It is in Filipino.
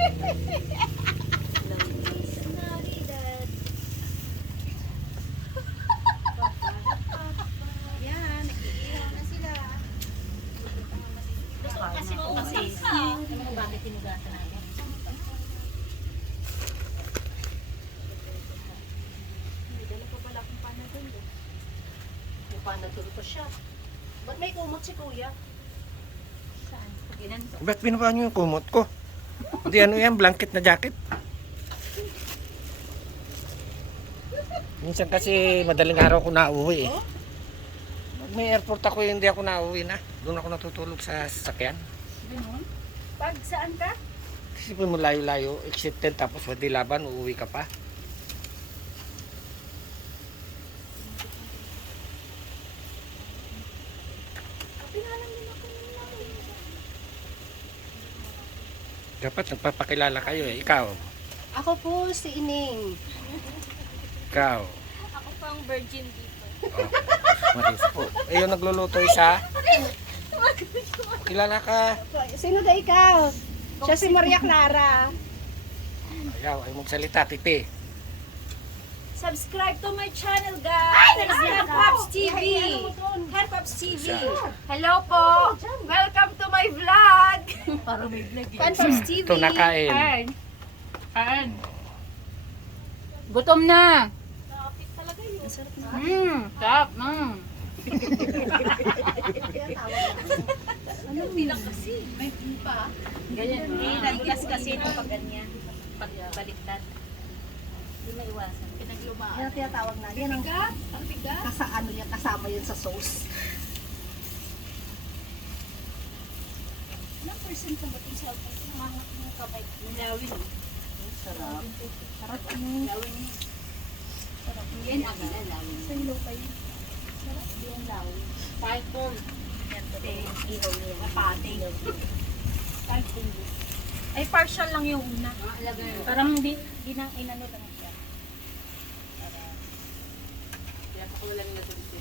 Yan, nag-iihaw na sila. Gusto kasi po kasi. Alam mo bakit hinugasan natin? Dala pa pala akong panadol. Yung panadol ko siya. Ba't may kumot si kuya? Saan? Ginanto. Ba't binaba niyo yung kumot ko? Hindi ano yan, blanket na jacket. Minsan kasi madaling araw ko nauwi eh. Pag may airport ako, hindi ako nauwi na. Doon ako natutulog sa sasakyan. Ganun? Pag saan ka? Kasi mo layo-layo, exit 10 tapos wadi laban, uuwi ka pa. Dapat nagpapakilala kayo eh. Ikaw. Ako po si Ining. Ikaw. Ako pang virgin dito. Oh, Maris po. Eh, yung nagluluto isa. Kilala ka. Sino na ikaw? Siya si Maria Clara. Ikaw ay magsalita, titi. Subscribe to my channel, guys! Handpops TV! Handpops TV! Hello po! Welcome to my vlog! Parang may vlog eh. Handpops TV. Ito nakain. Kain! Gutom na! Sarap! Ano bilang kasi? May pa. Ganyan. Nadulas kasi ito pag ganyan. Pag baliktad. Hindi maiwasan. Pinaglumaan. Yan ang tinatawag na. Yan ang ano yan, kasama yan sa sauce. Ilang percent na ba itong cellphone? Mangat mo kabay. Nilawin. Sarap. Sarap. Lawin niya. Sarap. Yan ang lawin. Sa ilaw pa yun. Sarap. Yan lawin. Kahit po. Yan to. Ihaw niya. Napati. Kahit po. Ay, partial lang yung una. Parang di na inano lang siya. Para. Kaya ako lang